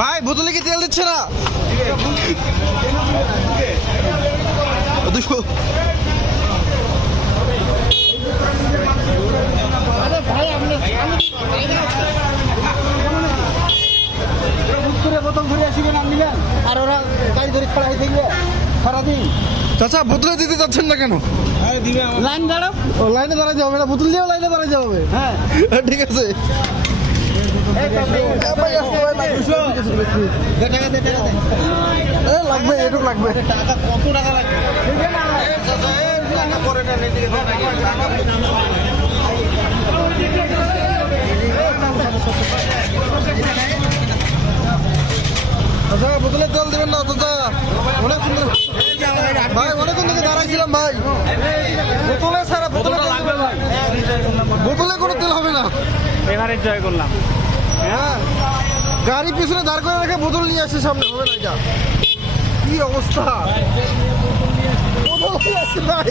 ভাই বোতলে কি তেল দিচ্ছে না? দুশো বোতল ঘুরে আসবেন আনলেন আর ওরা গাড়ি ধরে ছড়াই থাকবে সারাদিন। চাচা বোতলে দিতে যাচ্ছেন না কেন? লাইন দাঁড়াও, ও লাইনে দাঁড়াতে হবে না, বোতল দিয়েও লাইনে দাঁড়াতে হবে। হ্যাঁ ঠিক আছে। লাগবে এটুক লাগবে। টাকা কত টাকা লাগবে? আচ্ছা বোতলে তেল দেবেন না চাচা, অনেকক্ষণ ধরে ভাই অনেকক্ষণ থেকে দাঁড়াইছিলাম ভাই। বোতলে সারা বোতলে লাগবে ভাই, বোতলে কোনো তেল হবে না। এবারে জয় করলাম। হ্যাঁ গাড়ি পিছনে দাঁড় করে রেখে বোতল নিয়ে আসছে সামনে, হবে না এটা? কি অবস্থা বোতল নিয়ে আসছে ভাই।